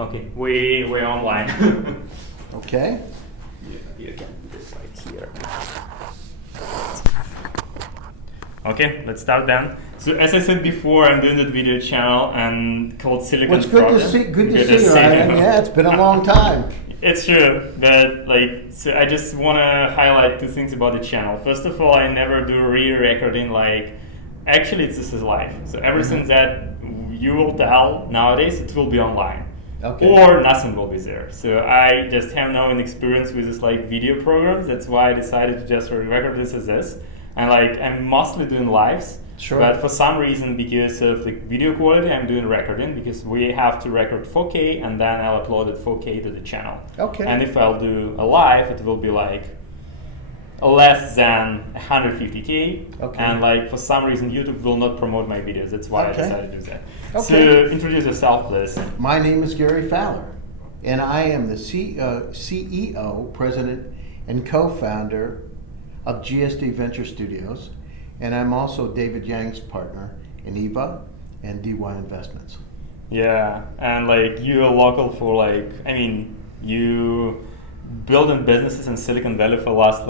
Okay, we're online. Okay. You can do this right here. Okay, let's start then. So as I said before, I'm doing that video channel and called Silicon Well, it's good Project. to see. Good to see you, Ryan. Yeah, it's been a long time. It's true, but so I just want to highlight two things about the channel. First of all, I never do re-recording. Actually, this is live. So everything that you will tell nowadays, it will be online. Okay. Or nothing will be there. So I just have no experience with this video programs. That's why I decided to just record this as this. And I'm mostly doing lives. Sure. But for some reason, because of the video quality, I'm doing recording because we have to record 4K and then I'll upload it 4K to the channel. Okay. And if I'll do a live, it will be less than 150K. Okay. And for some reason, YouTube will not promote my videos. That's why Okay. I decided to do that. Okay. So introduce yourself, please. My name is Gary Fowler, and I am the CEO, president, and co-founder of GSD Venture Studios, and I'm also David Yang's partner in yva and DY Investments. Yeah, and you're local for you building businesses in Silicon Valley for the last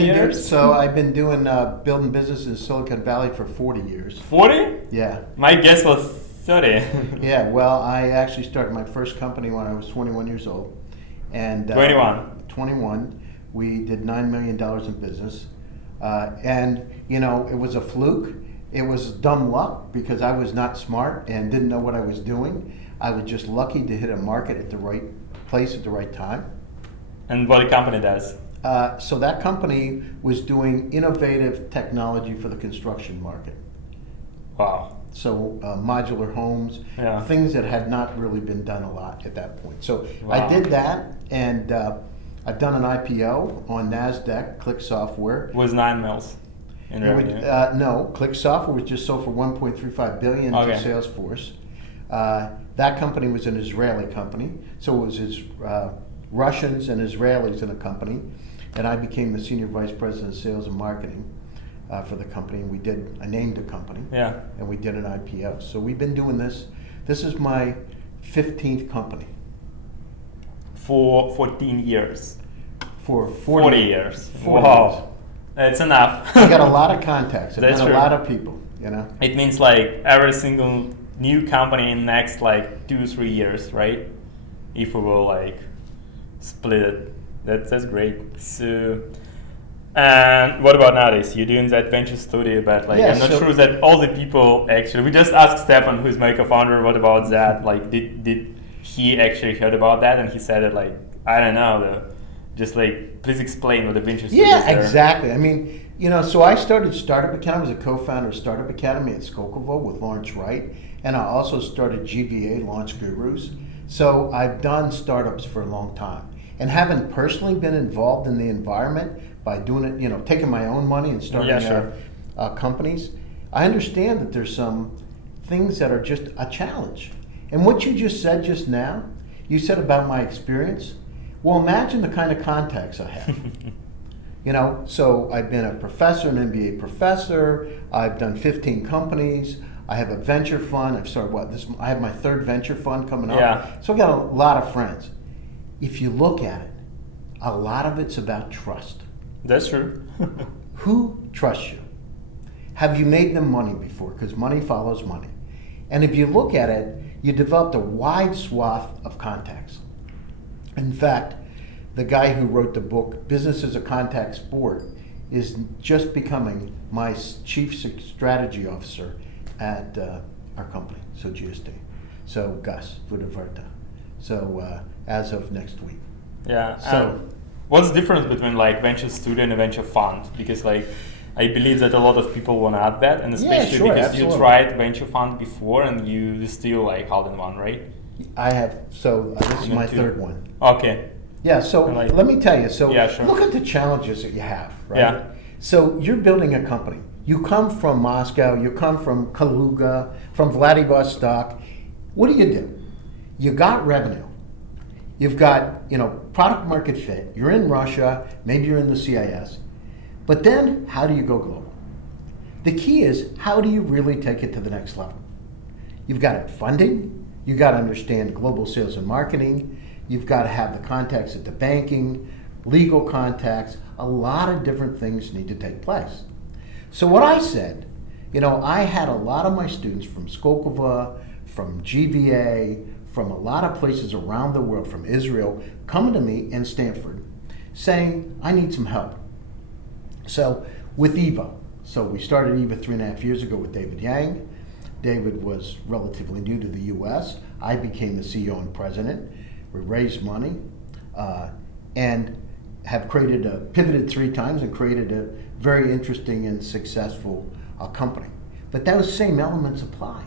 years? I've been doing building business in Silicon Valley for 40 years. 40? Yeah. My guess was 30. Yeah, well, I actually started my first company when I was 21 years old. And 21. 21. We did $9 million in business. And, it was a fluke. It was dumb luck because I was not smart and didn't know what I was doing. I was just lucky to hit a market at the right place at the right time. And what the company does? So that company was doing innovative technology for the construction market. Wow. So modular homes, Yeah. things that had not really been done a lot at that point. So Wow. I did that, and I've done an IPO on NASDAQ, Click Software. Was 9 mils in revenue? No, Click Software was just sold for $1.35 billion Okay. to Salesforce. That company was an Israeli company, so it was Russians and Israelis in a company, and I became the senior vice president of sales and marketing for the company. And I named the company, Yeah. and we did an IPO. So we've been doing this. This is my 15th company. For 14 years. For 40 years. 40 Wow. years. It's enough. I got a lot of contacts. I've That's met a true. lot of people, It means every single new company in next 2-3 years, right? If we will split it. That's great. So, and what about nowadays? You're doing that venture studio, but Yeah, I'm not so- sure that all the people actually. We just asked Stefan, who's my co-founder, what about that? Did he actually heard about that? And he said it I don't know. Just please explain what the venture studio is. Yeah, exactly. I mean, so I started Startup Academy. I was a co-founder of Startup Academy at Skokovo with Lawrence Wright, and I also started GVA, Launch Gurus. So I've done startups for a long time. And having personally been involved in the environment by doing it, taking my own money and starting companies, I understand that there's some things that are just a challenge. And what you just said just now, you said about my experience, well, imagine the kind of contacts I have. So I've been a professor, an MBA professor, I've done 15 companies, I have a venture fund, I have my third venture fund coming up. Yeah. So I've got a lot of friends. If you look at it, a lot of it's about trust. That's true. Who trusts you? Have you made them money before? Because money follows money. And if you look at it, you developed a wide swath of contacts. In fact, the guy who wrote the book, Business is a Contact Sport, is just becoming my chief strategy officer at our company, so GSD. So Gus Vudavarta. So as of next week. Yeah. So what's the difference between venture studio and a venture fund? Because I believe that a lot of people want to add that, and especially sure, because absolutely. you tried venture fund before and you still held in one, right? I have, this is Me my too. third one. Okay. Yeah, so let me tell you. So Yeah, sure. look at the challenges that you have, right? Yeah. So you're building a company. You come from Moscow, you come from Kaluga, from Vladivostok. What do? You got revenue. You've got, product market fit. You're in Russia, maybe you're in the CIS. But then how do you go global? The key is, how do you really take it to the next level? You've got funding, You got to understand global sales and marketing. You've got to have the contacts at the banking, legal contacts. A lot of different things need to take place. So what I said, I had a lot of my students from Skolkova, from GVA, from a lot of places around the world, from Israel, coming to me in Stanford saying, I need some help. So with yva, so we started yva 3.5 years ago with David Yang. David was relatively new to the US. I became the CEO and president. We raised money and have pivoted 3 times and created a very interesting and successful company. But those same elements apply.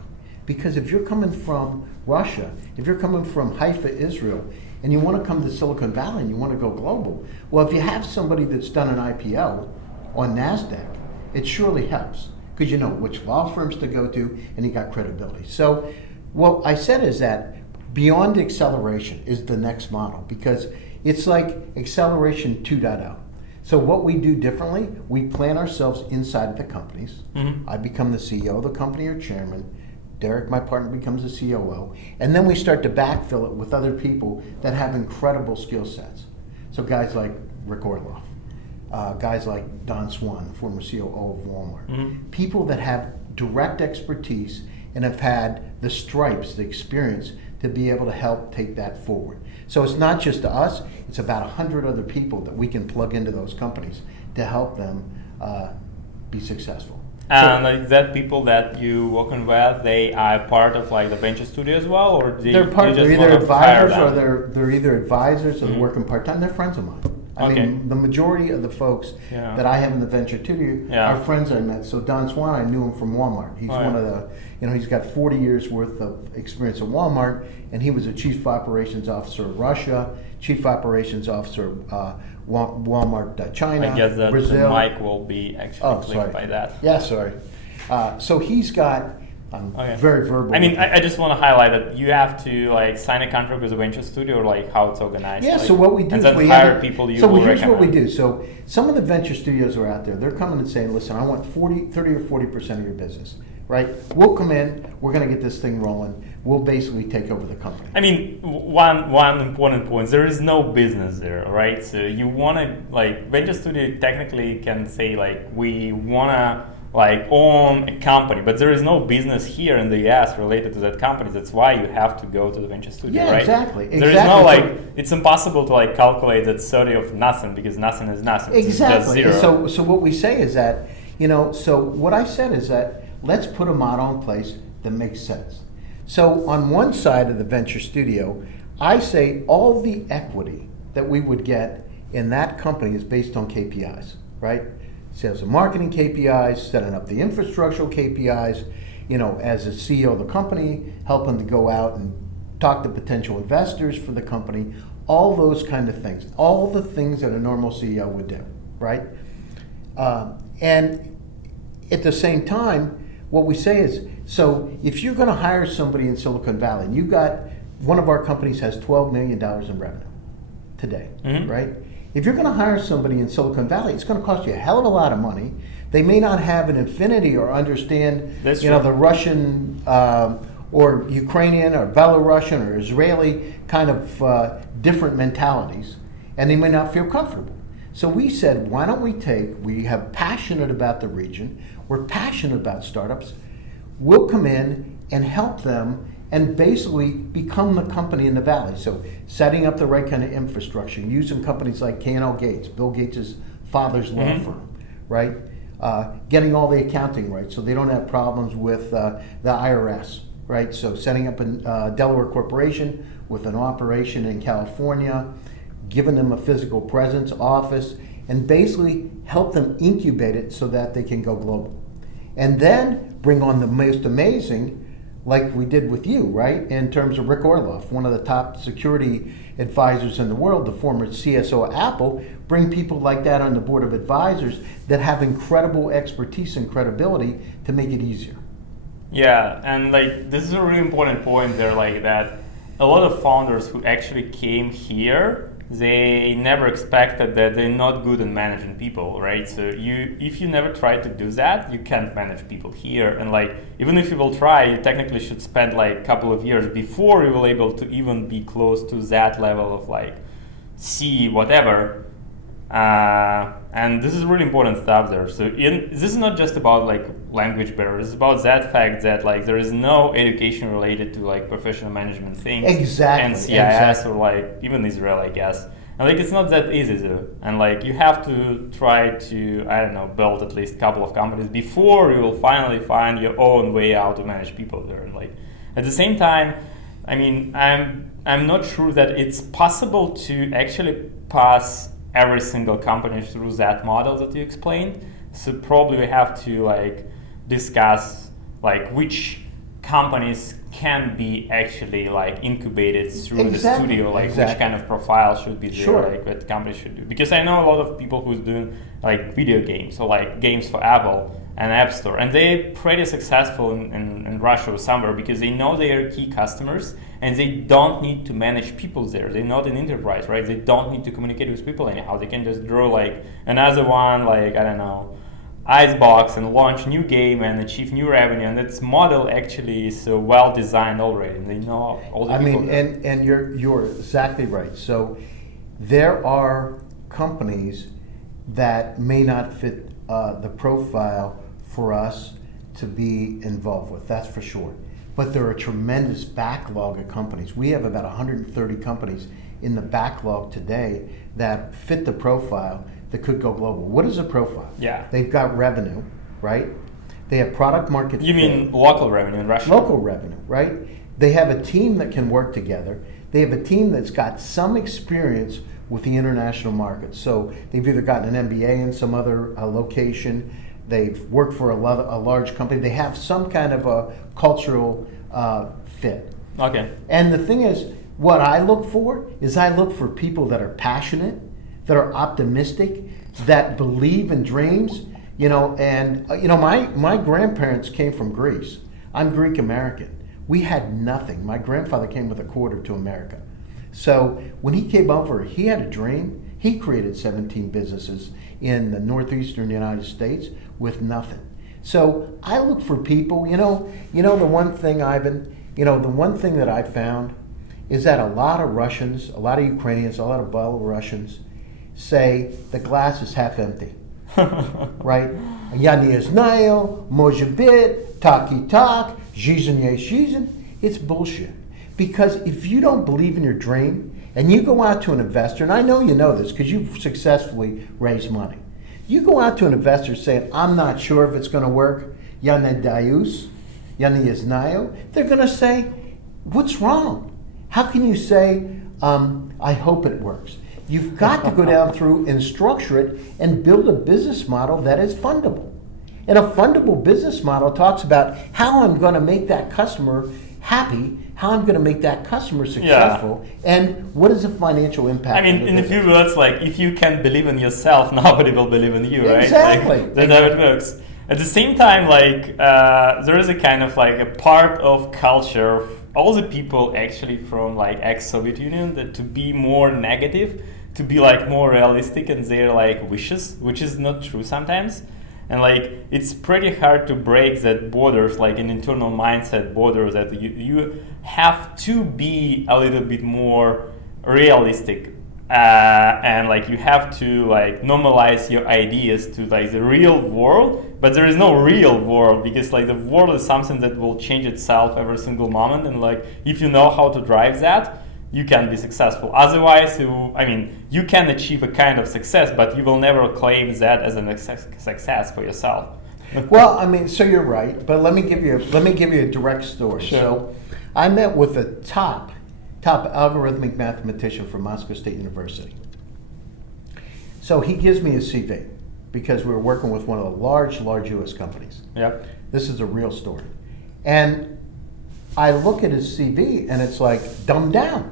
Because if you're coming from Russia, if you're coming from Haifa, Israel, and you want to come to Silicon Valley and you want to go global, well, if you have somebody that's done an IPO on NASDAQ, it surely helps because you know which law firms to go to and you got credibility. So what I said is that beyond acceleration is the next model because it's like acceleration 2.0. So what we do differently, we plan ourselves inside of the companies. Mm-hmm. I become the CEO of the company or chairman. Derek, my partner, becomes the COO. And then we start to backfill it with other people that have incredible skill sets. So guys like Rick Orloff, guys like Don Swan, the former COO of Walmart. Mm-hmm. People that have direct expertise and have had the stripes, the experience to be able to help take that forward. So it's not just us, it's about 100 other people that we can plug into those companies to help them be successful. And is that people that you working with, they are part of like the venture studio as well, or they're either advisors or they're either advisors or they're working part time. They're friends of mine. I mean, the majority of the folks that I have in the venture studio are friends I met. So Don Swan, I knew him from Walmart. He's one of the, he's got 40 years worth of experience at Walmart, and he was a chief operations officer of Russia, chief operations officer Walmart China, I guess that Brazil. The mic will be actually clicked by that. Yeah, sorry. So he's got very verbal. I mean, I just want to highlight that you have to like sign a contract with a venture studio, or like how it's organized. Yeah. Like, so what we do is we hire people you will recommend. So here's what we do. So some of the venture studios are out there. They're coming and saying, "Listen, I want 30 or 40% of your business." Right? We'll come in. We're going to get this thing rolling. We'll basically take over the company. I mean, one important point: there is no business there, right? So you want to like venture studio technically can say like we want to like own a company, but there is no business here in the US related to that company. That's why you have to go to the venture studio, right? Exactly. There is no like, it's impossible to like calculate that 30 of nothing because nothing is nothing. Exactly. It's just zero. So what we say is that, so what I said is that let's put a model in place that makes sense. So on one side of the venture studio, I say all the equity that we would get in that company is based on KPIs, right? Sales and marketing KPIs, setting up the infrastructural KPIs, as a CEO of the company, helping to go out and talk to potential investors for the company, all those kind of things, all the things that a normal CEO would do, right? And at the same time, what we say is, so if you're going to hire somebody in Silicon Valley, and one of our companies has $12 million in revenue today, right? If you're going to hire somebody in Silicon Valley, it's going to cost you a hell of a lot of money. They may not have an affinity or understand, the Russian or Ukrainian or Belarusian or Israeli kind of different mentalities, and they may not feel comfortable. So we said, why don't we have passionate about the region, we're passionate about startups, we'll come in and help them and basically become the company in the valley. So setting up the right kind of infrastructure, using companies like K&L Gates, Bill Gates' father's law firm, right? Getting all the accounting right so they don't have problems with the IRS, right? So setting up a Delaware corporation with an operation in California, giving them a physical presence, office, and basically help them incubate it so that they can go global. And then bring on the most amazing, like we did with you, right? In terms of Rick Orloff, one of the top security advisors in the world, the former CSO of Apple, bring people like that on the board of advisors that have incredible expertise and credibility to make it easier. Yeah, and like this is a really important point there, like that a lot of founders who actually came here, they never expected that they're not good at managing people, right? So if you never try to do that, you can't manage people here. And like, even if you will try, you technically should spend like a couple of years before you will able to even be close to that level of like C whatever. And this is really important stuff there. So this is not just about like language barriers. It's about that fact that like there is no education related to like professional management things. Exactly. And CIS or like even Israel, I guess. And like it's not that easy though. And like you have to try to, I don't know, build at least a couple of companies before you will finally find your own way out to manage people there. And like at the same time, I mean, I'm not sure that it's possible to actually pass every single company through that model that you explained. So probably we have to like discuss like which companies can be actually like incubated through the studio, like which kind of profile should be there, like what companies should do. Because I know a lot of people who's doing like video games or like games for Apple and App Store, and they're pretty successful in Russia or somewhere because they know their key customers and they don't need to manage people there. They're not an enterprise, right? They don't need to communicate with people anyhow. They can just draw like another one, like, I don't know, Icebox and launch new game and achieve new revenue. And its model actually is so well designed already. And they know all the people. And you're exactly right. So there are companies that may not fit the profile for us to be involved with, that's for sure. But there are a tremendous backlog of companies. We have about 130 companies in the backlog today that fit the profile that could go global. What is a profile? Yeah. They've got revenue, right? They have product market fit. You mean local revenue in Russia? Local revenue, right? They have a team that can work together. They have a team that's got some experience with the international market. So they've either gotten an MBA in some other location, they've worked for a large company, they have some kind of a cultural fit. Okay. And the thing is, what I look for is I look for people that are passionate, that are optimistic, that believe in dreams, and my grandparents came from Greece. I'm Greek American. We had nothing. My grandfather came with a quarter to America. So when he came over, he had a dream. He created 17 businesses in the northeastern United States with nothing. So I look for people, the one thing, Ivan, the one thing that I found is that a lot of Russians, a lot of Ukrainians, a lot of Belarusians say the glass is half empty, right? Я не знаю, может быть, так и так, жизнь есть жизнь. It's bullshit. Because if you don't believe in your dream, and you go out to an investor, and I know you know this because you've successfully raised money. You go out to an investor saying, I'm not sure if it's going to work, я не даюсь, я не знаю. They're going to say, what's wrong? How can you say, I hope it works? You've got to go down through and structure it and build a business model that is fundable. And a fundable business model talks about how I'm going to make that customer happy, how I'm going to make that customer successful, and what is the financial impact. I mean, in a few words, like if you can believe in yourself, nobody will believe in you, right? Exactly. Like, that's how it works. At the same time, like there is a kind of like a part of culture of all the people actually from like ex-Soviet Union that to be more negative, to be like more realistic in their like wishes, which is not true sometimes. And like it's pretty hard to break that borders, like an internal mindset border that you have to be a little bit more realistic, and like you have to like normalize your ideas to like the real world. But there is no real world because like the world is something that will change itself every single moment, and like if you know how to drive that, you can be successful. Otherwise, you can achieve a kind of success, but you will never claim that as a success for yourself. Well, so you're right, but let me give you a direct story. Sure. So, I met with a top algorithmic mathematician from Moscow State University. So he gives me a CV because we were working with one of the large U.S. companies. Yep. This is a real story, and I look at his CV and it's like dumbed down.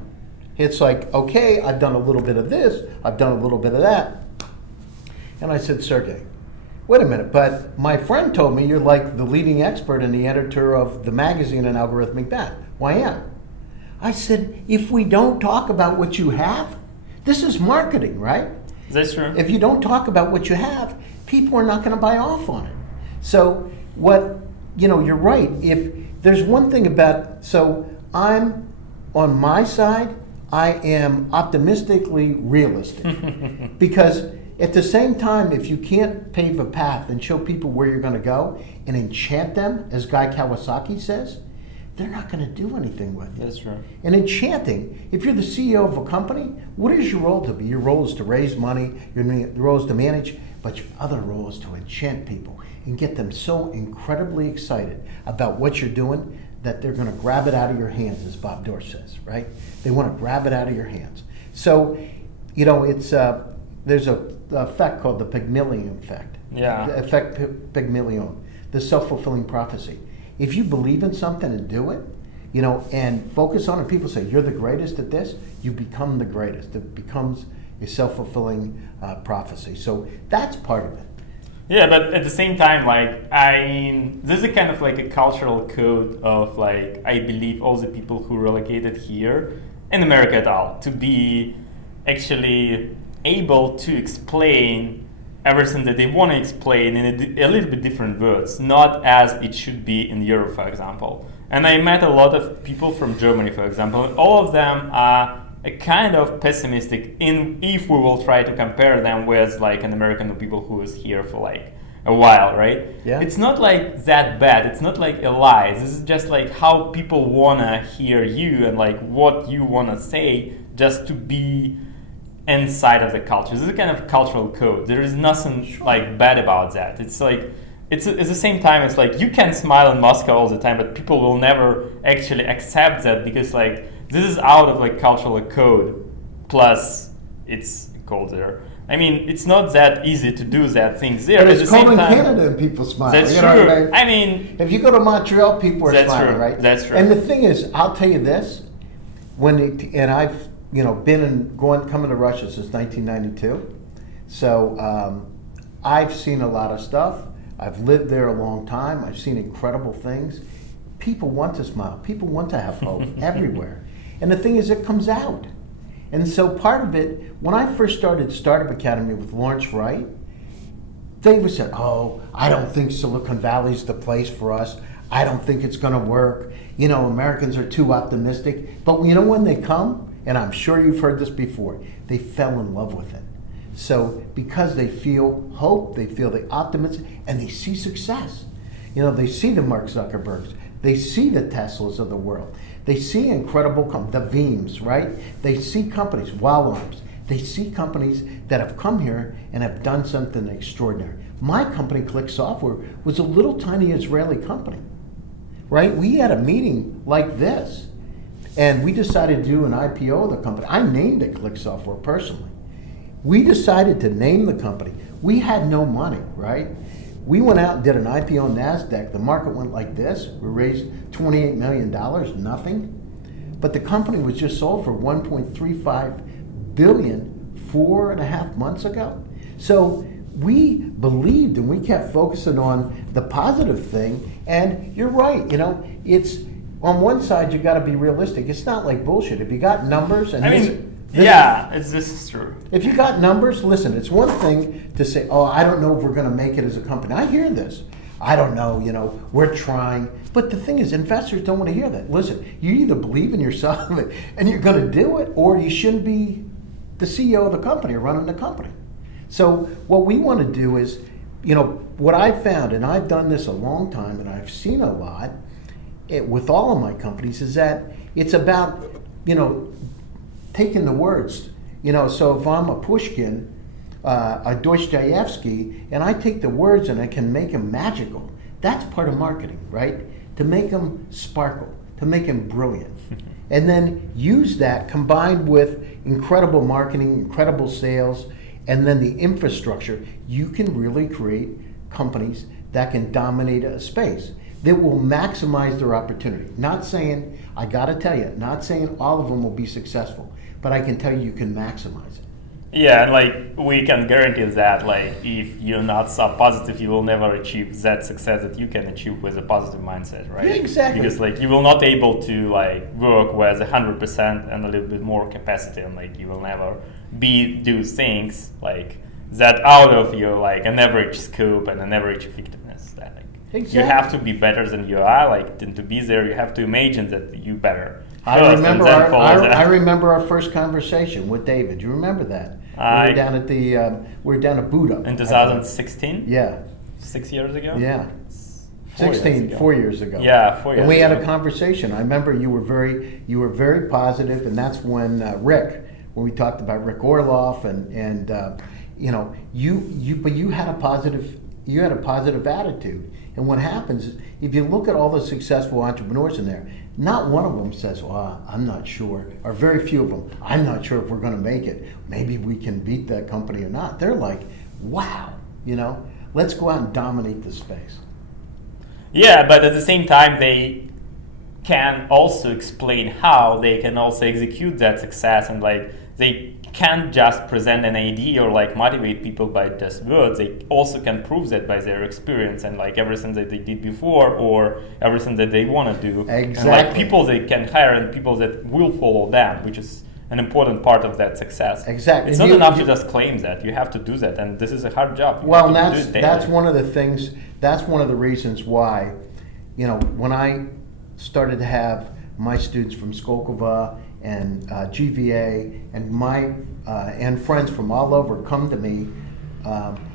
It's like, okay, I've done a little bit of this, I've done a little bit of that. And I said, Sergey, wait a minute, but my friend told me you're like the leading expert and the editor of the magazine in algorithmic math. Why am? I said, if we don't talk about what you have, This is marketing, right? That's true. If you don't talk about what you have, people are not going to buy off on it. So you're right. If there's one thing about, so I'm on my side, I am optimistically realistic. Because at the same time, if you can't pave a path and show people where you're going to go and enchant them, as Guy Kawasaki says, they're not going to do anything with you. That's true. And enchanting, if you're the CEO of a company, what is your role to be? Your role is to raise money, your role is to manage, but your other role is to enchant people and get them so incredibly excited about what you're doing that they're going to grab it out of your hands, as Bob Dorr says, right? They want to grab it out of your hands. So, it's there's a effect called the Pygmalion effect. Yeah. The effect Pygmalion, the self-fulfilling prophecy. If you believe in something and do it, and focus on it, people say, you're the greatest at this, you become the greatest. It becomes a self-fulfilling prophecy. So that's part of it. Yeah, but at the same time, this is a kind of like a cultural code of I believe all the people who relocated here in America at all to be actually able to explain everything that they want to explain in a little bit different words, not as it should be in Europe, for example. And I met a lot of people from Germany, for example, and all of them are a kind of pessimistic if we will try to compare them with an American people who is here for a while, right? Yeah. It's not that bad. It's not a lie. This is just how people wanna hear you and what you wanna say just to be inside of the culture. This is a kind of cultural code. There is nothing bad about that. It's it's at the same time, it's you can smile in Moscow all the time, but people will never actually accept that because this is out of cultural code. Plus, it's cold there. I mean, it's not that easy to do that things there. But at it's the cold same in time, Canada and people smile. That's you know true. what I mean? I mean, if you go to Montreal, people are that's smiling, true. right? That's true. And the thing is, I'll tell you this: and I've been coming to Russia since 1992, so I've seen a lot of stuff. I've lived there a long time. I've seen incredible things. People want to smile. People want to have hope everywhere. And the thing is, it comes out. And so part of it, when I first started Startup Academy with Lawrence Wright, they said, oh, I don't think Silicon Valley's the place for us. I don't think it's going to work. Americans are too optimistic. But when they come, and I'm sure you've heard this before, they fell in love with it. So because they feel hope, they feel the optimism, and they see success. They see the Mark Zuckerbergs. They see the Teslas of the world. They see incredible the Veeams, right? They see companies, Wow Arms. They see companies that have come here and have done something extraordinary. My company, Click Software, was a little tiny Israeli company, right? We had a meeting like this, and we decided to do an IPO of the company. I named it Click Software personally. We decided to name the company. We had no money, right? We went out and did an IPO on NASDAQ. The market went like this. We raised $28 million, nothing. But the company was just sold for $1.35 billion 4.5 months ago. So we believed and we kept focusing on the positive thing. And you're right, it's on one side you got to be realistic. It's not like bullshit. If you got numbers and this is true. If you got numbers, listen, it's one thing to say, oh, I don't know if we're going to make it as a company. I hear this. I don't know, we're trying. But the thing is, investors don't want to hear that. Listen, you either believe in yourself and you're going to do it, or you shouldn't be the CEO of the company or running the company. So what we want to do is, what I've found, and I've done this a long time and I've seen a lot with all of my companies, is that it's about, taking the words, so if I'm a Pushkin, a Dostoevsky, and I take the words and I can make them magical, that's part of marketing, right? To make them sparkle, to make them brilliant. And then use that combined with incredible marketing, incredible sales, and then the infrastructure, you can really create companies that can dominate a space that will maximize their opportunity. Not saying, I gotta tell you, not saying all of them will be successful, but I can tell you can maximize it. Yeah, and like we can guarantee that like if you're not so positive, you will never achieve that success that you can achieve with a positive mindset, right? Yeah, exactly. Because like you will not able to like work with 100% and a little bit more capacity, and like you will never do things like that out of your like an average scope and an average effectiveness. That like Exactly. you have to be better than you are, like and to be there, you have to imagine that you better. I first remember and then follow that. I remember our first conversation with David. Do you remember that? We were down at the we were down at Buda In 2016? Yeah. 6 years ago? Yeah. 4 4 years ago. Yeah, 4 years And we had ago. a conversation. I remember you were very positive, and that's when when we talked about Rick Orloff, and you know, but you had a positive attitude. And what happens is, if you look at all the successful entrepreneurs in there, not one of them says, "Well, I'm not sure," or very few of them, "I'm not sure if we're going to make it. Maybe we can beat that company or not." They're like, "Wow, you know, let's go out and dominate the space." Yeah, but at the same time, they can also explain how they can also execute that success, and like they can't just present an idea or like motivate people by just words. They also can prove that by their experience and like everything that they did before or everything that they want to do. Exactly. And like people they can hire and people that will follow them, which is an important part of that success. Exactly. It's not enough to just claim that. You have to do that, and this is a hard job. Well, You have to do it daily. that's one of the things. That's one of the reasons why, you know, when I started to have my students from Skolkova and GVA and friends from all over come to me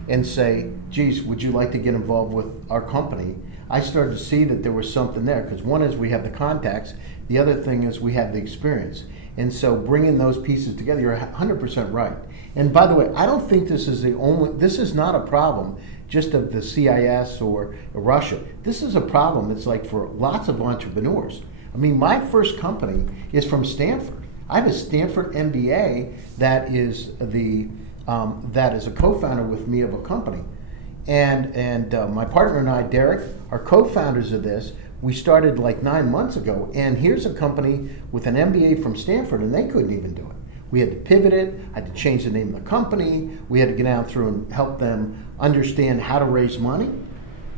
and say, "Geez, would you like to get involved with our company?" I started to see that there was something there, because one is we have the contacts, the other thing is we have the experience. And so bringing those pieces together, you're 100% right. And by the way, I don't think this is not a problem just of the CIS or Russia. This is a problem that's like for lots of entrepreneurs. I mean, my first company is from Stanford. I have a Stanford MBA that is a co-founder with me of a company. And my partner and I, Derek, are co-founders of this. We started like 9 months ago, and here's a company with an MBA from Stanford, and they couldn't even do it. We had to pivot it, had to change the name of the company, we had to get out through and help them understand how to raise money,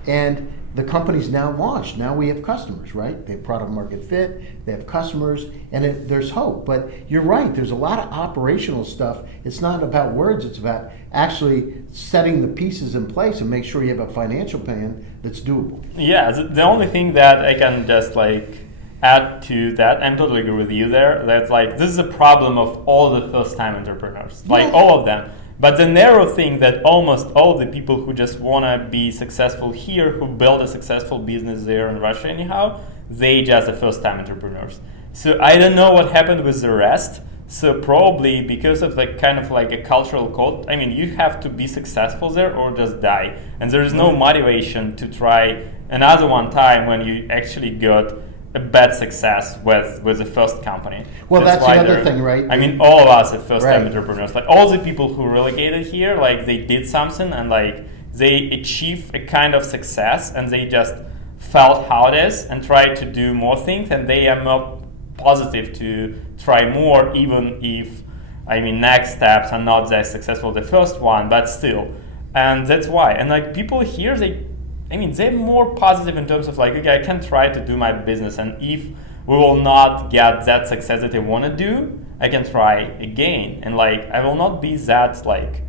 and the company's now launched. Now we have customers, right? They have product market fit, they have customers, and there's hope. But you're right, there's a lot of operational stuff. It's not about words, it's about actually setting the pieces in place and make sure you have a financial plan that's doable. Yeah, the only thing that I can just like add to that, I'm totally agree with you there, that like this is a problem of all the first time entrepreneurs, like all of them. But the narrow thing that almost all the people who just want to be successful here, who build a successful business there in Russia anyhow, they just are first time entrepreneurs. So I don't know what happened with the rest. So probably because of like kind of like a cultural code, I mean, you have to be successful there or just die. And there is no motivation to try another one time when you actually got a bad success with the first company. Well, that's the other thing, right? I mean, all of us are first-time Right. entrepreneurs. Like all the people who relocated here, like they did something and like they achieved a kind of success and they just felt how it is and tried to do more things, and they are more positive to try more, even if, I mean, next steps are not that successful the first one, but still. And that's why. And like people here, they're more positive in terms of like, okay, I can try to do my business, and if we will not get that success that I want to do, I can try again. And like, I will not be that like,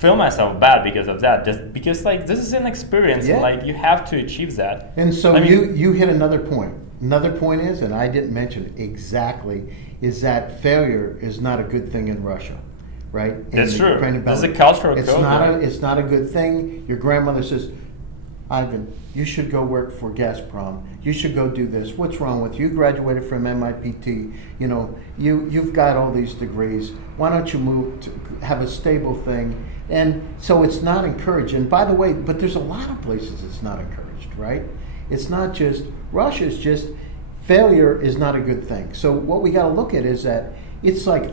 feel myself bad because of that, just because like this is an experience, Yeah. and like you have to achieve that. And so I mean, you hit another point. Another point is, and I didn't mention it exactly, is that failure is not a good thing in Russia, right? That's In true. Ukraine and There's a Belarus. cultural It's code, not right? it's not a good thing. Your grandmother says, "Ivan, you should go work for Gazprom. You should go do this. What's wrong with you? You graduated from MIPT. You know, you've got all these degrees. Why don't you move to have a stable thing?" And so it's not encouraged. And by the way, but there's a lot of places it's not encouraged, right? It's not just Russia. It's just failure is not a good thing. So what we got to look at is that it's like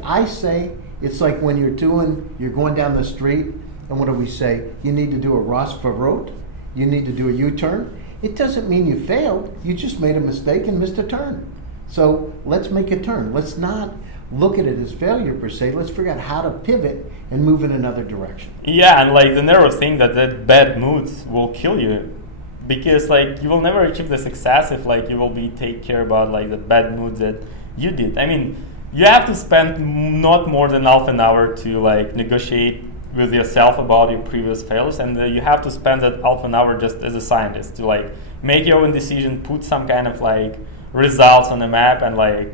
it's like when you're going down the street, and what do we say? You need to do a Rosvarot. You need to do a U-turn. It doesn't mean you failed. You just made a mistake and missed a turn. So let's make a turn. Let's not look at it as failure per se. Let's figure out how to pivot and move in another direction. Yeah, and like the narrow thing that bad moods will kill you, because like you will never achieve the success if like you will be take care about like the bad moods that you did. I mean, you have to spend not more than half an hour to like negotiate with yourself about your previous failures, and you have to spend that half an hour just as a scientist to like make your own decision, put some kind of like results on the map, and like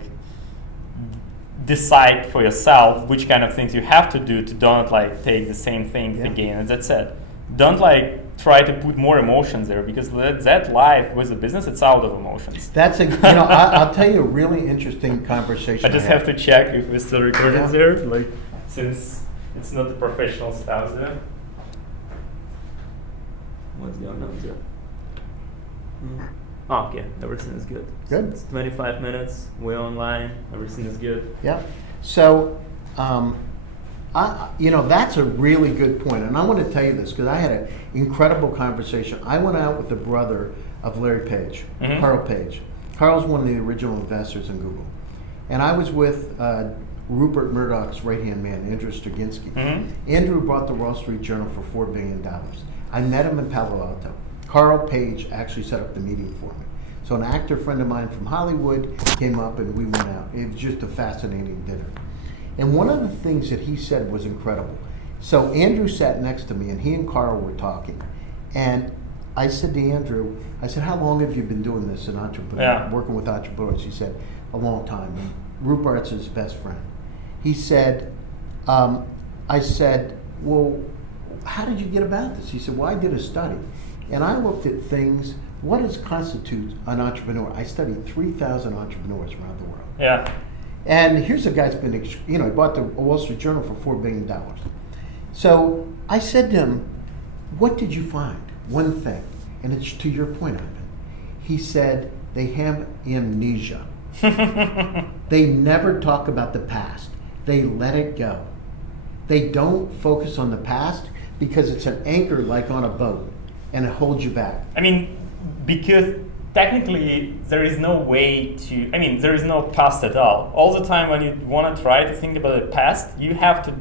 decide for yourself which kind of things you have to do to don't like take the same things again. And that's it. Don't like try to put more emotions there, because that life with a business, it's out of emotions. That's I'll tell you a really interesting conversation. I just have to check if we're still recording there, like since it's not the professional stuff there. What's going on there? Oh, okay, everything is good. Good. It's 25 minutes, we're online, everything is good. Yeah. So, that's a really good point. And I want to tell you this because I had an incredible conversation. I went out with the brother of Larry Page, Carl Page. Carl's one of the original investors in Google. And I was with Rupert Murdoch's right-hand man, Andrew Straczynski. Andrew bought the Wall Street Journal for $4 billion. I met him in Palo Alto. Carl Page actually set up the meeting for me. So an actor friend of mine from Hollywood came up and we went out. It was just a fascinating dinner. And one of the things that he said was incredible. So Andrew sat next to me and he and Carl were talking. And I said to Andrew, I said, how long have you been doing this in entrepreneur, working with entrepreneurs? He said, a long time. And Rupert's his best friend. He said, I said, well, how did you get about this? He said, well, I did a study. And I looked at things, what constitutes an entrepreneur? I studied 3,000 entrepreneurs around the world. Yeah. And here's a guy that's been, he bought the Wall Street Journal for $4 billion. So I said to him, what did you find? One thing. And it's to your point, Ivan. He said, they have amnesia. They never talk about the past. They let it go. They don't focus on the past because it's an anchor like on a boat and it holds you back. I mean, because technically there is no way to, there is no past at all. All the time when you want to try to think about the past, you have to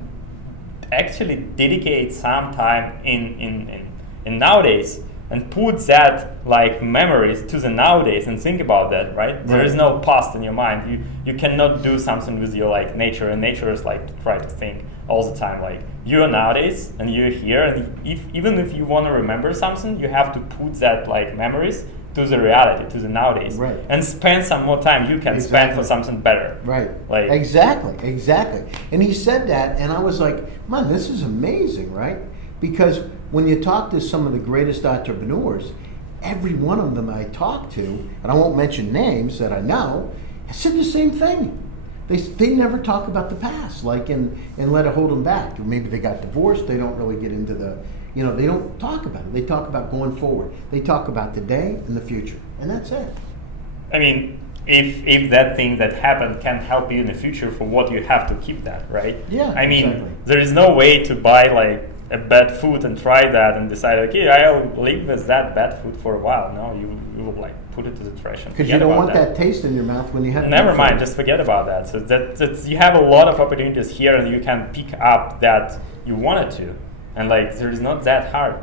actually dedicate some time in nowadays and put that like memories to the nowadays and think about that, right? There is no past in your mind. You cannot do something with your like nature, and nature is like try to think all the time like you're nowadays and you're here, and even if you want to remember something, you have to put that like memories to the reality, to the nowadays, and spend some more time you can spend for something better. Like exactly. And he said that, and I was like, man, this is amazing, right? Because when you talk to some of the greatest entrepreneurs, every one of them I talk to, and I won't mention names that I know, said the same thing. They never talk about the past, like and let it hold them back. Or maybe they got divorced. They don't really get into the, they don't talk about it. They talk about going forward. They talk about today and the future, and that's it. I mean, if that thing that happened can help you in the future, for what you have to keep that, right? Yeah. I mean, exactly. There is no way to buy like a bad food and try that and decide, okay, I'll live with that bad food for a while. No, you will like put it to the trash and because you don't want that taste in your mouth when you have. Never mind, just forget about that. So that's you have a lot of opportunities here, and you can pick up that you wanted to, and like there is not that hard.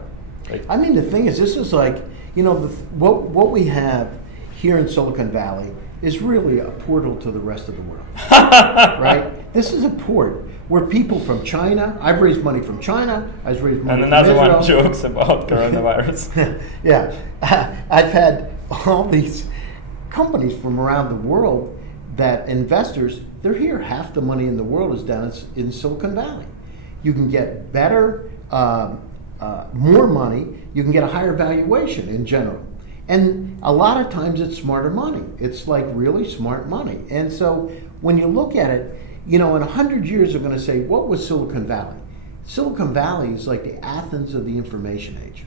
Like, I mean, the thing is, this is like what we have here in Silicon Valley is really a portal to the rest of the world, right? This is a port where people from China, I've raised money from China, I've raised money from Israel. And another one jokes about coronavirus. Yeah, I've had all these companies from around the world that investors, they're here. Half the money in the world is down in Silicon Valley. You can get better, more money, you can get a higher valuation in general. And a lot of times it's smarter money. It's like really smart money. And so when you look at it, in 100 years, they're going to say, what was Silicon Valley? Silicon Valley is like the Athens of the information age,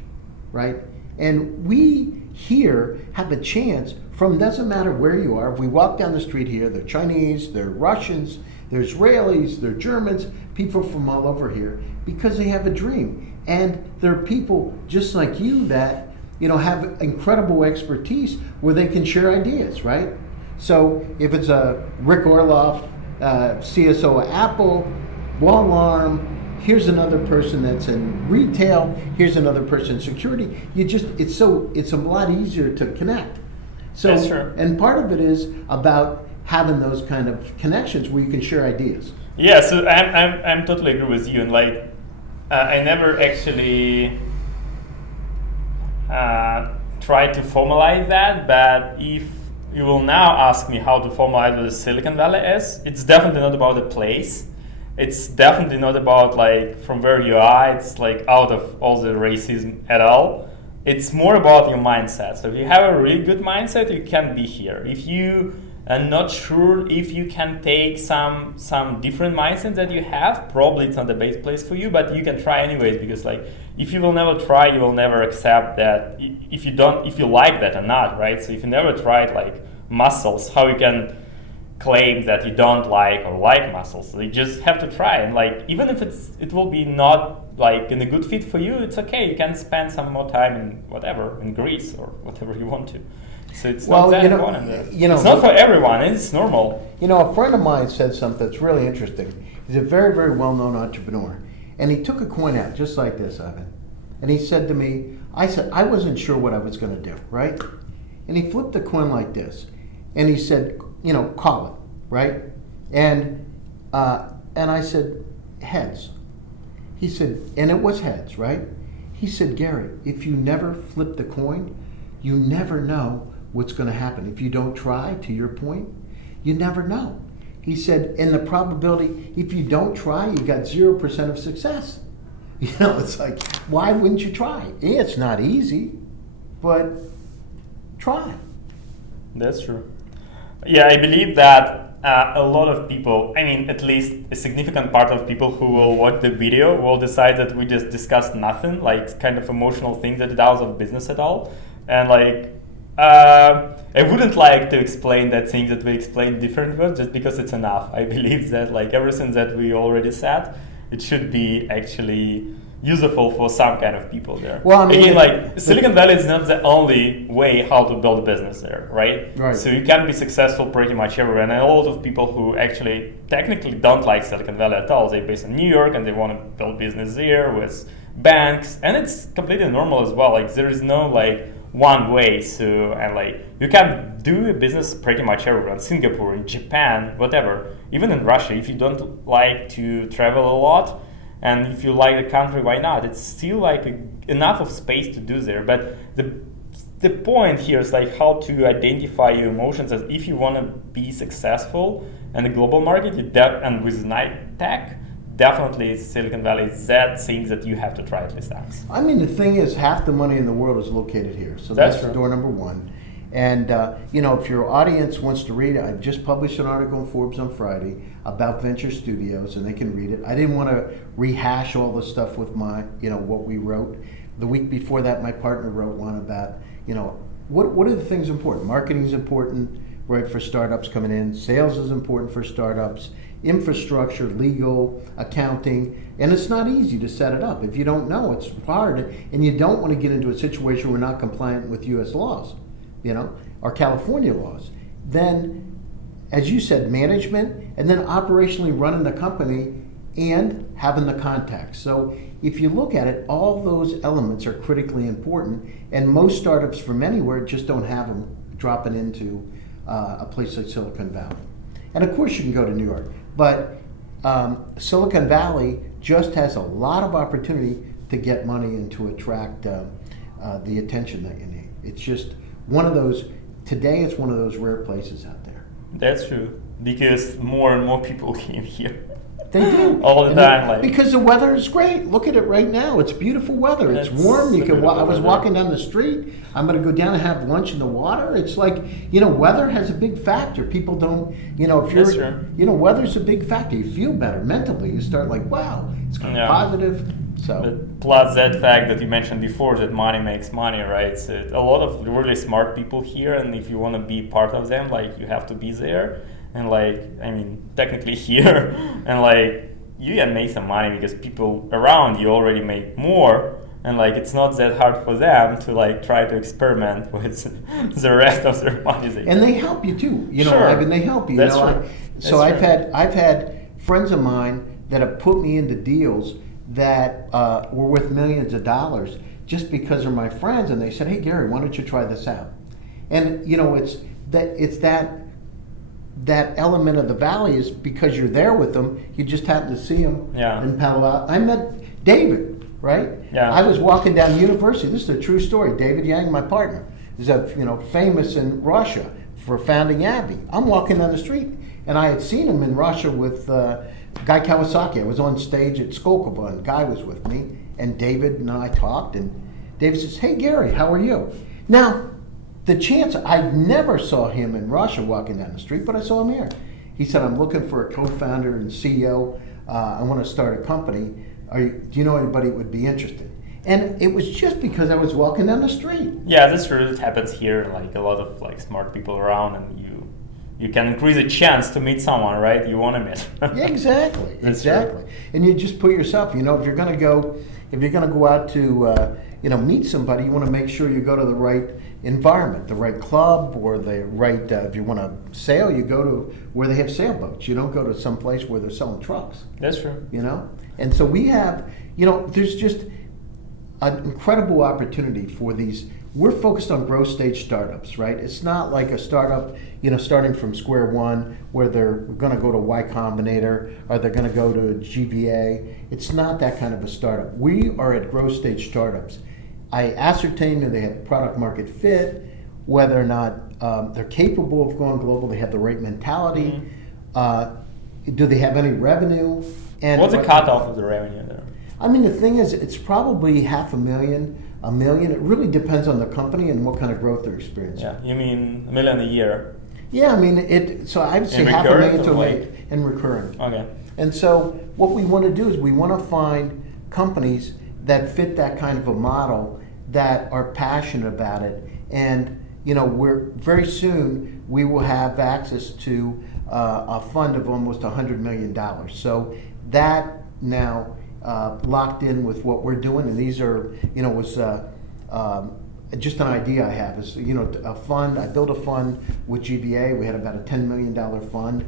right? And we here have a chance doesn't matter where you are. If we walk down the street here, they're Chinese, they're Russians, they're Israelis, they're Germans, people from all over here, because they have a dream. And there are people just like you that have incredible expertise where they can share ideas, right? So if it's a Rick Orloff, CSO of Apple, Walmart. Here's another person that's in retail. Here's another person in security. It's a lot easier to connect. So, that's true. And part of it is about having those kind of connections where you can share ideas. Yeah, so I'm totally agree with you, and like I never actually tried to formalize that, but if you will now ask me how to formalize what Silicon Valley is, it's definitely not about a place. It's definitely not about like from where you are. It's like out of all the racism at all. It's more about your mindset. So if you have a really good mindset, you can be here. If you are not sure if you can take some different mindset that you have, probably it's not the best place for you, but you can try anyways, because like if you will never try, you will never accept that if you like that or not, right? So if you never tried like muscles, how you can claim that you don't like or like muscles? So you just have to try, and like even if it will be not like in a good fit for you, it's okay. You can spend some more time in Greece or whatever you want to. So it's not that important. It's not for everyone. It's normal. A friend of mine said something that's really interesting. He's a very, very well-known entrepreneur, and he took a coin out just like this, Ivan, and he said to me, I wasn't sure what I was going to do, right? And he flipped the coin like this, and he said, call it, right? And I said, heads. He said, and it was heads, right? He said, Gary, if you never flip the coin, you never know what's going to happen. If you don't try, to your point, you never know. He said, and the probability, if you don't try, you got 0% of success. It's like, why wouldn't you try? It's not easy, but try. That's true. Yeah, I believe that a lot of people, I mean, at least a significant part of people who will watch the video will decide that we just discussed nothing, like kind of emotional things that does of business at all. And like, I wouldn't like to explain that thing that we explained different words just because it's enough. I believe that like everything that we already said, it should be actually useful for some kind of people there. Well, I mean, again, like Silicon Valley is not the only way how to build a business there, right? Right. So you can be successful pretty much everywhere. And a lot of people who actually technically don't like Silicon Valley at all, they're based in New York and they want to build business there with banks, and it's completely normal as well. Like there is no like one way. So and like you can do a business pretty much everywhere, in Singapore, in Japan, whatever. Even in Russia, if you don't like to travel a lot. And if you like the country, why not? It's still like enough of space to do there. But the point here is like how to identify your emotions. As if you want to be successful in the global market, and with night tech, definitely Silicon Valley is that thing that you have to try at least once. I mean, the thing is, half the money in the world is located here. So that's door number one. And, if your audience wants to read it, I just published an article in Forbes on Friday about venture studios, and they can read it. I didn't want to rehash all the stuff with what we wrote. The week before that, my partner wrote one about, what are the things important? Marketing is important, right, for startups coming in. Sales is important for startups. Infrastructure, legal, accounting, and it's not easy to set it up. If you don't know, it's hard, and you don't want to get into a situation where we're not compliant with U.S. laws. Or California laws. Then, as you said, management, and then operationally running the company and having the contacts. So if you look at it, all those elements are critically important, and most startups from anywhere just don't have them dropping into a place like Silicon Valley. And of course you can go to New York, but Silicon Valley just has a lot of opportunity to get money and to attract the attention that you need. It's just today it's one of those rare places out there. That's true, because more and more people came here. They do. All the time. Because the weather is great. Look at it right now. It's beautiful weather. It's warm. I was walking down the street. I'm going to go down and have lunch in the water. It's like, weather has a big factor. People don't, if you're, weather's a big factor. You feel better mentally. You start like, wow, it's kind of positive. So. But plus that fact that you mentioned before, that money makes money, right? So a lot of really smart people here, and if you want to be part of them, like you have to be there, and technically here, and you can make some money because people around you already make more, and like it's not that hard for them to like try to experiment with the rest of their money. And they help you too. You know, Sure. I mean, they help you. That's you know, true. so That's I've had friends of mine that have put me into deals that were worth millions of dollars just because they're my friends, and they said, "Hey Gary, why don't you try this out?" And you know, it's that element of the valley is because you're there with them. You just happen to see them in Palo Alto. I met David, right? Yeah. I was walking down University. This is a true story. David Yang, my partner, is famous in Russia for founding Abbey. I'm walking down the street, and I had seen him in Russia with Guy Kawasaki. I was on stage at Skolkovo, and Guy was with me, and David and I talked, and David says, "Hey Gary, how are you?" Now, the chance, I never saw him in Russia walking down the street, but I saw him here. He said, "I'm looking for a co-founder and CEO. I want to start a company. Do you know anybody that would be interested?" And it was just because I was walking down the street. Yeah, that's true. It happens here. Like a lot of like smart people around, and you can increase the chance to meet someone, right? You want to meet. Yeah, exactly. That's Exactly. true. And you just put yourself. If you're going to go out to meet somebody, you want to make sure you go to the right environment, the right club, or the right. If you want to sail, you go to where they have sailboats. You don't go to some place where they're selling trucks. That's true. And so we have. There's just an incredible opportunity for these. We're focused on growth stage startups, right? It's not like a startup, starting from square one where they're going to go to Y Combinator or they're going to go to GVA. It's not that kind of a startup. We are at growth stage startups. I ascertain that they have product market fit, whether or not they're capable of going global, they have the right mentality. Do they have any revenue? And what's the cutoff of the revenue there? I mean, the thing is, it's probably $500,000, $1 million. It really depends on the company and what kind of growth they're experiencing. Yeah, you mean $1 million a year? Yeah, I mean, so I would say $500,000 to $1 million in recurring. Okay. And so what we want to do is we want to find companies that fit that kind of a model, that are passionate about it. And, we're very soon we will have access to a fund of almost $100 million. So that now locked in with what we're doing, and these are, was just an idea I have is, a fund. I built a fund with GVA. We had about a $10 million fund.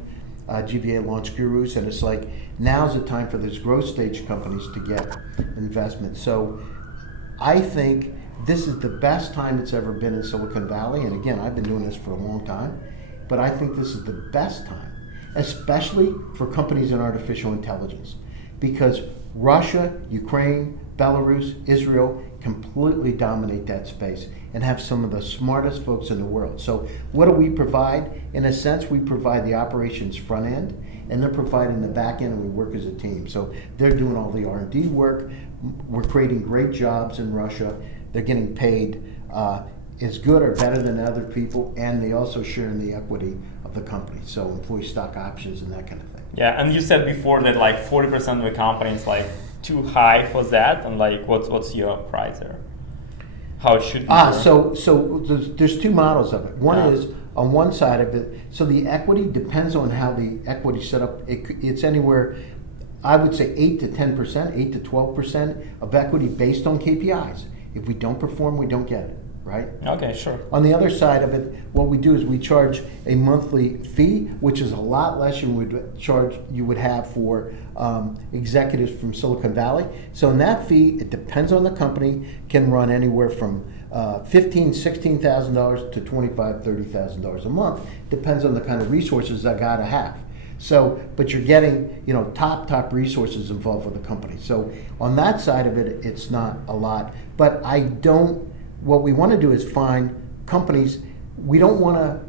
GVA launched Gurus, and it's like now's the time for these growth stage companies to get investment. So I think this is the best time it's ever been in Silicon Valley. And again, I've been doing this for a long time, but I think this is the best time, especially for companies in artificial intelligence, because Russia, Ukraine, Belarus, Israel completely dominate that space and have some of the smartest folks in the world. So what do we provide? In a sense, we provide the operations front end, and they're providing the back end, and we work as a team. So they're doing all the R&D work. We're creating great jobs in Russia. They're getting paid as good or better than other people, and they also share in the equity of the company. So employee stock options and that kind of thing. Yeah, and you said before that like 40% of the company is like too high for that, and like what's your price there? How it should be? So there's two models of it. One is on one side of it. So the equity depends on how the equity set up. It's anywhere, I would say 8 to 10%, 8 to 12% of equity based on KPIs. If we don't perform, we don't get it, right? Okay, sure. On the other side of it, what we do is we charge a monthly fee, which is a lot less than you would have for executives from Silicon Valley. So in that fee, it depends on the company, can run anywhere from $15,000, $16,000 to $25,000, $30,000 a month. Depends on the kind of resources I gotta have. So, but you're getting, top resources involved with the company. So on that side of it, it's not a lot. But what we want to do is find companies. We don't want to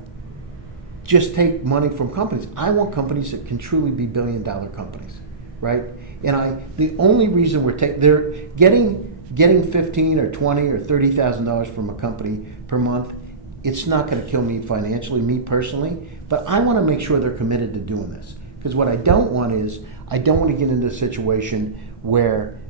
just take money from companies. I want companies that can truly be billion-dollar companies, right? And the only reason they're getting $15,000 or $20,000 or $30,000 from a company per month. It's not going to kill me financially, me personally, but I want to make sure they're committed to doing this. Because what I don't want to get into a situation where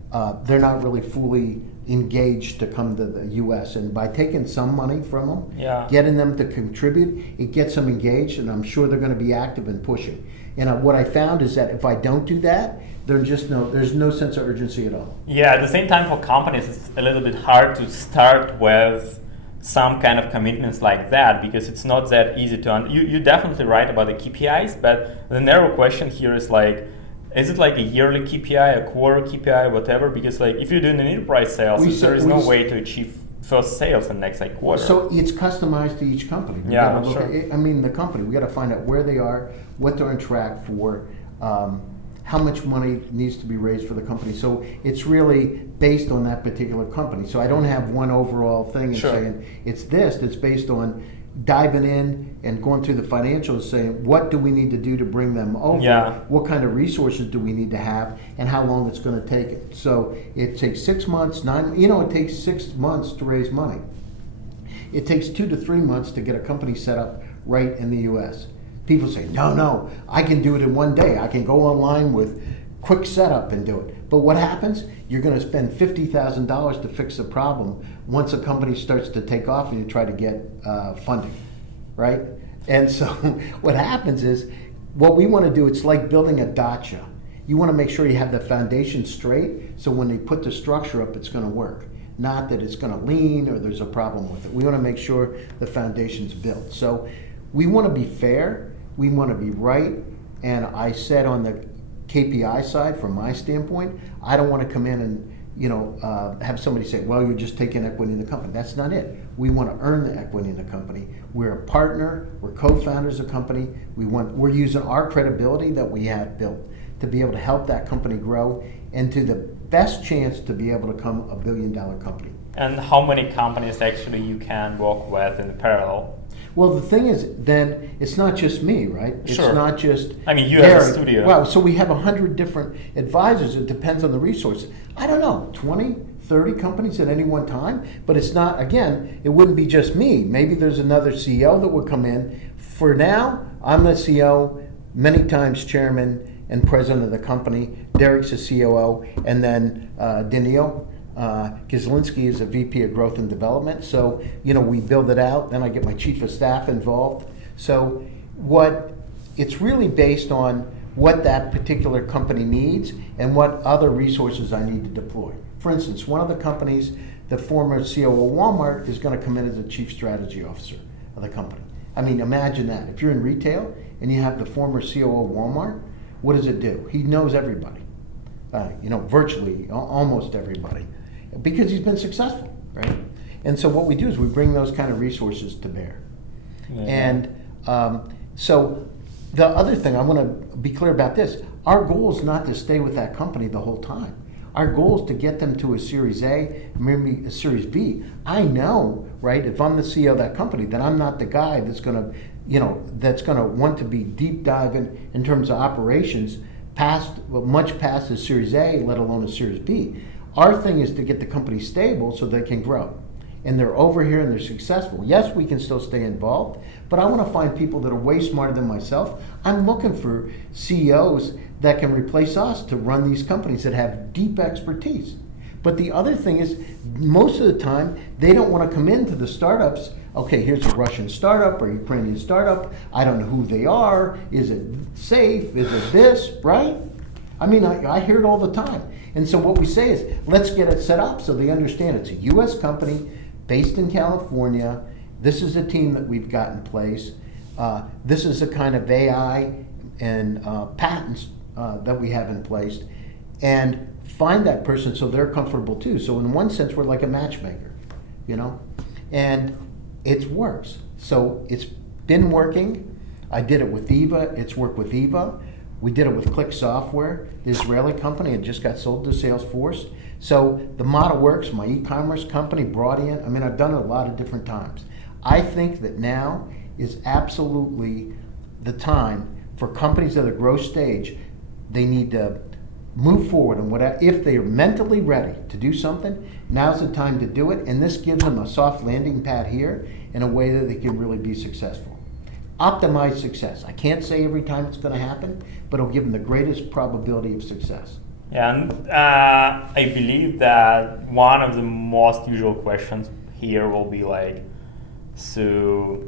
they're not really fully engaged to come to the U.S. And by taking some money from them, getting them to contribute, it gets them engaged, and I'm sure they're going to be active and pushing. And what I found is that if I don't do that, there's no sense of urgency at all. Yeah, at the same time for companies, it's a little bit hard to start with some kind of commitments like that because it's not that easy to, you're definitely right about the KPIs, but the narrow question here is like, is it like a yearly KPI, a quarter KPI, whatever? Because like if you're doing an enterprise sales, there is no way to achieve first sales in the next like quarter. So it's customized to each company. We Yeah, gotta look sure. at it, the company, we got to find out where they are, what they're on track for, how much money needs to be raised for the company. So it's really based on that particular company. So I don't have one overall thing and Sure. saying it's this. It's based on diving in and going through the financials, saying what do we need to do to bring them over? Yeah. What kind of resources do we need to have, and how long it's going to take it. So it takes 6 months, it takes 6 months to raise money. It takes 2 to 3 months to get a company set up right in the U.S. People say, no, I can do it in one day. I can go online with quick setup and do it. But what happens? You're going to spend $50,000 to fix the problem once a company starts to take off and you try to get funding, right? And so what happens is, what we want to do, it's like building a dacha. You want to make sure you have the foundation straight, so when they put the structure up, it's going to work. Not that it's going to lean or there's a problem with it. We want to make sure the foundation's built. So we want to be fair, we want to be right, and I said on the KPI side, from my standpoint, I don't want to come in and have somebody say, well, you're just taking equity in the company. That's not it. We want to earn the equity in the company. We're a partner, we're co-founders of the company. We're using our credibility that we have built to be able to help that company grow and to the best chance to be able to become $1 billion company. And how many companies actually you can work with in parallel? Well, the thing is, then it's not just me, right? It's Sure. not just. You as a studio. Well, so we have 100 different advisors. It depends on the resources. I don't know, 20, 30 companies at any one time. But it's not. Again, it wouldn't be just me. Maybe there's another CEO that would come in. For now, I'm the CEO, many times chairman and president of the company. Derek's the COO, and then Daniil Kizlinski is a VP of Growth and Development. So, we build it out. Then I get my chief of staff involved. So it's really based on what that particular company needs and what other resources I need to deploy. For instance, one of the companies, the former COO of Walmart, is going to come in as a chief strategy officer of the company. Imagine that. If you're in retail and you have the former COO of Walmart, what does it do? He knows everybody, virtually almost everybody, because he's been successful, right? And so what we do is we bring those kind of resources to bear. Yeah. And so the other thing, I want to be clear about this, our goal is not to stay with that company the whole time. Our goal is to get them to a Series A, maybe a Series B. I know, right, if I'm the CEO of that company, that I'm not the guy that's going to, want to be deep diving in terms of operations much past the Series A, let alone a Series B. Our thing is to get the company stable so they can grow. And they're over here and they're successful. Yes, we can still stay involved, but I want to find people that are way smarter than myself. I'm looking for CEOs that can replace us to run these companies that have deep expertise. But the other thing is, most of the time, they don't want to come into the startups. Okay, here's a Russian startup or Ukrainian startup. I don't know who they are. Is it safe? Is it this, right? I hear it all the time. And so what we say is, let's get it set up so they understand it's a U.S. company based in California. This is a team that we've got in place. This is the kind of AI and patents that we have in place. And find that person so they're comfortable too. So in one sense, we're like a matchmaker, and it works. So it's been working. I did it with yva. It's worked with yva. We did it with Click Software, the Israeli company. It just got sold to Salesforce. So the model works. My e-commerce company brought in. I've done it a lot of different times. I think that now is absolutely the time for companies at a growth stage. They need to move forward, and if they are mentally ready to do something, now's the time to do it. And this gives them a soft landing pad here in a way that they can really be successful. Optimize success. I can't say every time it's going to happen, but it'll give them the greatest probability of success. Yeah, and I believe that one of the most usual questions here will be like, so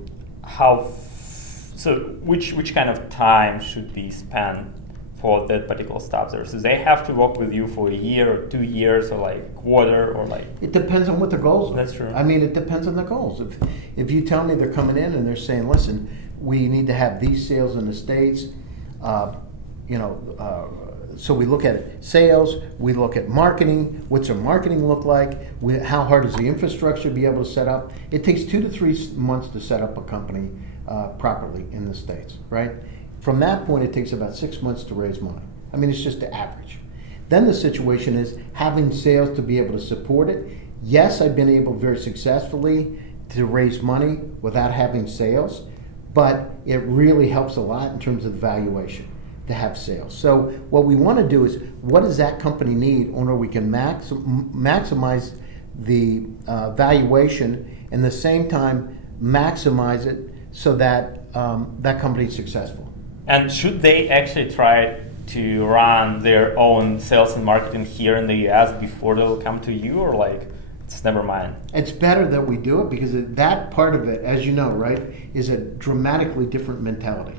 So which kind of time should be spent for that particular stuff there? So they have to work with you for a year or 2 years or like quarter or like? It depends on what their goals are. That's true. I mean, it depends on the goals. If you tell me they're coming in and they're saying, listen, we need to have these sales in the States, so we look at sales, we look at marketing, what's our marketing look like, how hard is the infrastructure be able to set up. It takes 2 to 3 months to set up a company properly in the States, right? From that point, it takes about 6 months to raise money. I mean, it's just the average. Then the situation is having sales to be able to support it. Yes, I've been able very successfully to raise money without having sales, but it really helps a lot in terms of the valuation to have sales. So what we want to do is, what does that company need in order we can maximize the valuation and at the same time maximize it so that that company is successful. And should they actually try to run their own sales and marketing here in the US before they'll come to you, or like it's never mind? It's better that we do it because that part of it, as you know, right, is a dramatically different mentality.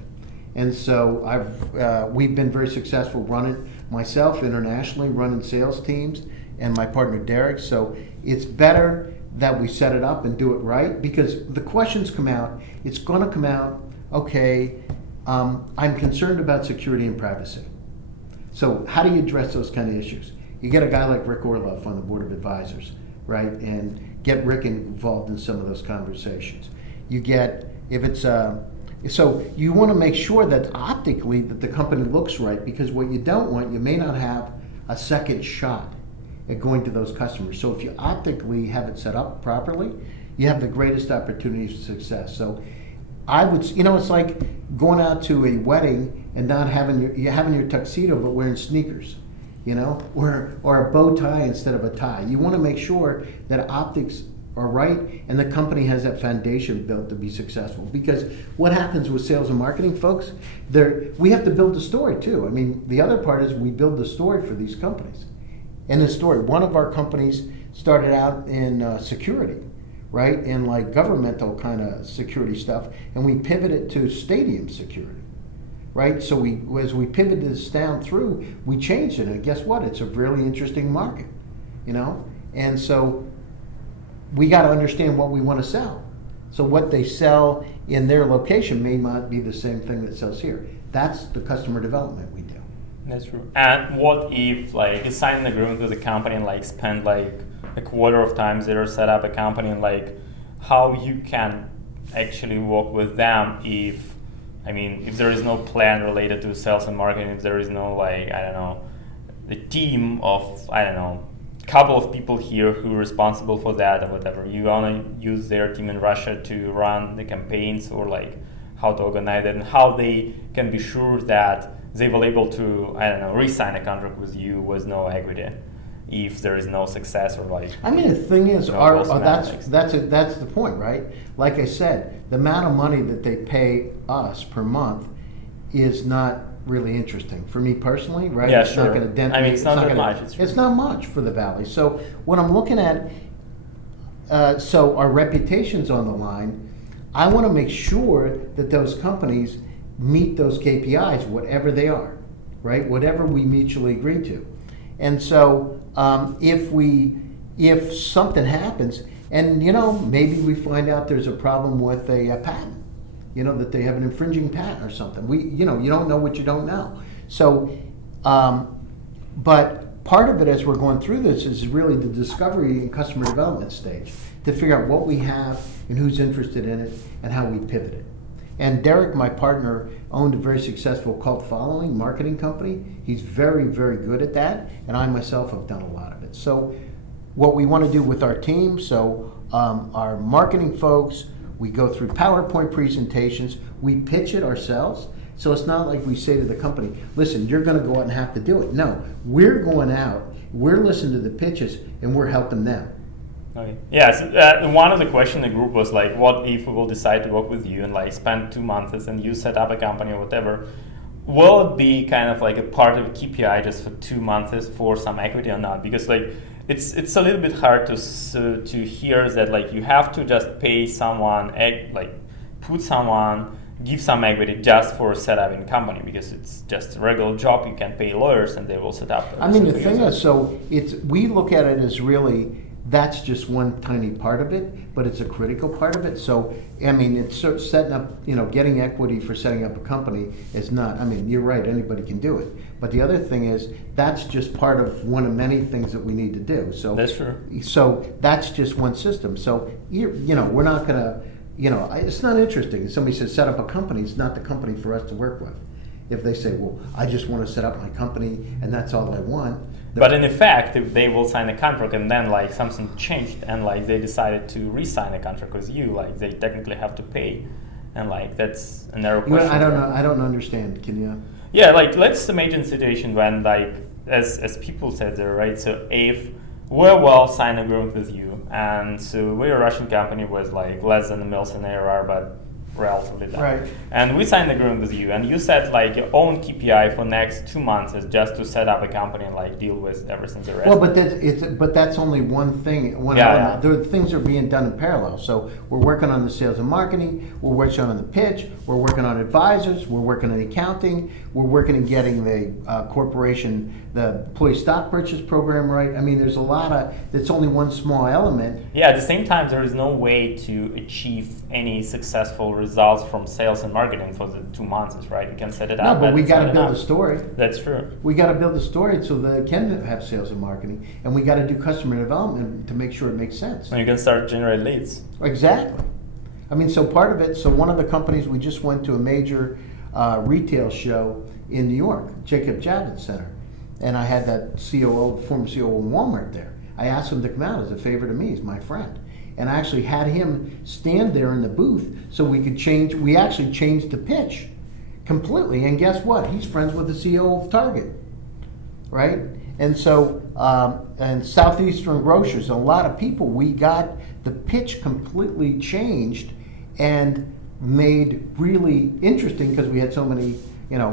And so we've been very successful running myself internationally, running sales teams, and my partner Derek. So it's better that we set it up and do it right, because the questions come out. It's going to come out. Okay, I'm concerned about security and privacy. So how do you address those kind of issues? You get a guy like Rick Orloff on the board of advisors, right, and get Rick involved in some of those conversations. You get, if it's so you want to make sure that optically that the company looks right, because what you don't want, you may not have a second shot at going to those customers. So if you optically have it set up properly, you have the greatest opportunity for success. So I would, it's like going out to a wedding and not having your tuxedo but wearing sneakers, or a bow tie instead of a tie. You want to make sure that optics are right and the company has that foundation built to be successful. Because what happens with sales and marketing, folks, we have to build the story too. I mean, the other part is we build the story for these companies. And the story, one of our companies started out in security, right, in like governmental kind of security stuff, and we pivoted to stadium security, right? So as we pivoted this down through, we changed it, and guess what? It's a really interesting market, and so we got to understand what we want to sell. So what they sell in their location may not be the same thing that sells here. That's the customer development we do. That's true. And what if you sign an agreement with a company and spend a quarter of time there, set up a company, and how you can actually work with them if there is no plan related to sales and marketing, if there is no the team of couple of people here who are responsible for that or whatever. You want to use their team in Russia to run the campaigns, or how to organize it and how they can be sure that they will able to re-sign a contract with you with no equity if there is no success or the thing is, that's the point, right? Like I said, the amount of money that they pay us per month is not really interesting for me personally, right? Yeah, it's sure. not going to dent me. It's not that much. It's not much for the Valley. So what I'm looking at, so our reputation's on the line. I want to make sure that those companies meet those KPIs, whatever they are, right? Whatever we mutually agree to. And so if something happens, and maybe we find out there's a problem with a patent, that they have an infringing patent or something. You don't know what you don't know. So, but part of it as we're going through this is really the discovery and customer development stage to figure out what we have and who's interested in it and how we pivot it. And Derek, my partner, owned a very successful cult following marketing company. He's very, very good at that, and I myself have done a lot of it. So what we want to do with our team, our marketing folks, we go through PowerPoint presentations, we pitch it ourselves. So it's not like we say to the company, listen, you're going to go out and have to do it. No, we're going out, we're listening to the pitches, and we're helping them. Okay. Yeah, so one of the questions in the group was what if we will decide to work with you and spend 2 months and you set up a company or whatever? Will it be kind of a part of a KPI just for 2 months for some equity or not? Because it's a little bit hard to hear that you have to just pay someone, put someone give some equity just for setting company, because it's just a regular job. You can pay lawyers and they will set up. I mean, the thing is, so we look at it as really, that's just one tiny part of it, but it's a critical part of it. So, I mean, it's sort of setting up, getting equity for setting up a company is not, I mean, you're right, anybody can do it. But the other thing is, that's just part of one of many things that we need to do. So that's true. So that's just one system. So, we're not gonna, it's not interesting. If somebody says set up a company, it's not the company for us to work with. If they say, well, I just want to set up my company and that's all I want. But in effect, if they will sign a contract and then like something changed and like they decided to re-sign a contract with you, like they technically have to pay, and like that's an error question. I don't know. I don't understand. Can you? Yeah, like let's imagine a situation when like as people said there, right? So if we will sign an agreement with you, and so we're a Russian company with like less than $1 million ARR, but relatively that. Right. And we signed an agreement with you, and you said like your own KPI for next 2 months is just to set up a company and like deal with everything the rest. Well, but that's only one thing. One element. There are things are being done in parallel. So we're working on the sales and marketing. We're working on the pitch. We're working on advisors. We're working on accounting. We're working on getting the corporation, the employee stock purchase program right. I mean, there's a lot of. It's only one small element. Yeah. At the same time, there is no way to achieve any successful results from sales and marketing for the 2 months, right? You can set it up. No, but we got to build a story. That's true. We got to build a story so that it can have sales and marketing, and we got to do customer development to make sure it makes sense. And you can start generating leads. Exactly. I mean, so part of it. So one of the companies, we just went to a major retail show in New York, Jacob Javits Center, and I had that former COO of Walmart there. I asked him to come out as a favor to me. He's my friend. And I actually had him stand there in the booth so we could change. We actually changed the pitch completely. And guess what? He's friends with the CEO of Target, right? And so, and Southeastern Grocers, a lot of people, we got the pitch completely changed and made really interesting because we had so many,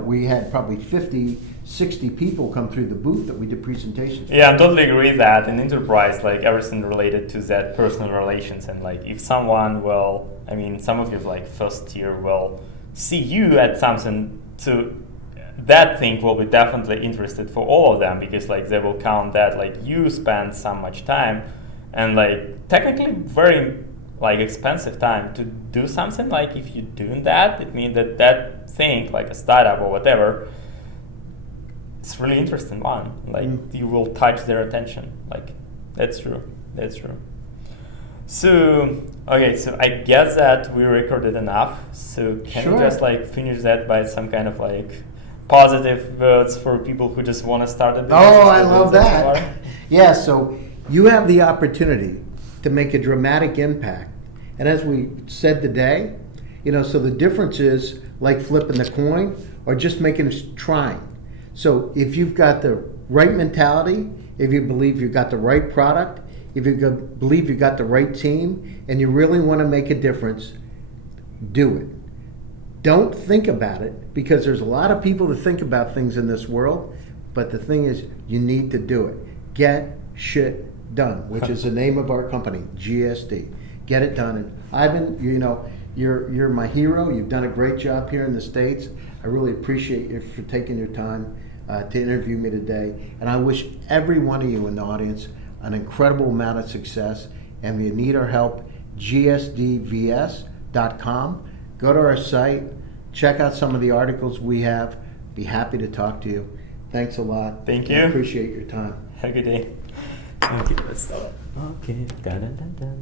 we had probably 50, 60 people come through the booth that we did presentations. Yeah, I totally agree that in enterprise, like everything related to that personal relations, and like if someone will, I mean, some of you like first tier will see you at something, so that thing will be definitely interested for all of them, because like they will count that like you spend so much time and like technically very like expensive time to do something. Like if you're doing that, it means that thing, like a startup or whatever, it's really interesting one. Like you will touch their attention. Like that's true. So okay, so I guess that we recorded enough. So can you just like finish that by some kind of like positive words for people who just want to start a business? Oh, I love that. Yeah, so you have the opportunity to make a dramatic impact. And as we said today, so the difference is like flipping the coin or just trying. So if you've got the right mentality, if you believe you've got the right product, if you believe you've got the right team, and you really want to make a difference, do it. Don't think about it, because there's a lot of people that think about things in this world, but the thing is, you need to do it. Get shit done, which is the name of our company, GSD. Get it done. And Ivan, you're my hero. You've done a great job here in the States. I really appreciate you for taking your time to interview me today. And I wish every one of you in the audience an incredible amount of success. And if you need our help, gsdvs.com. Go to our site, check out some of the articles we have. Be happy to talk to you. Thanks a lot. Thank you. I appreciate your time. Have a good day. Thank you. Let's start. Okay. Dun, dun, dun, dun.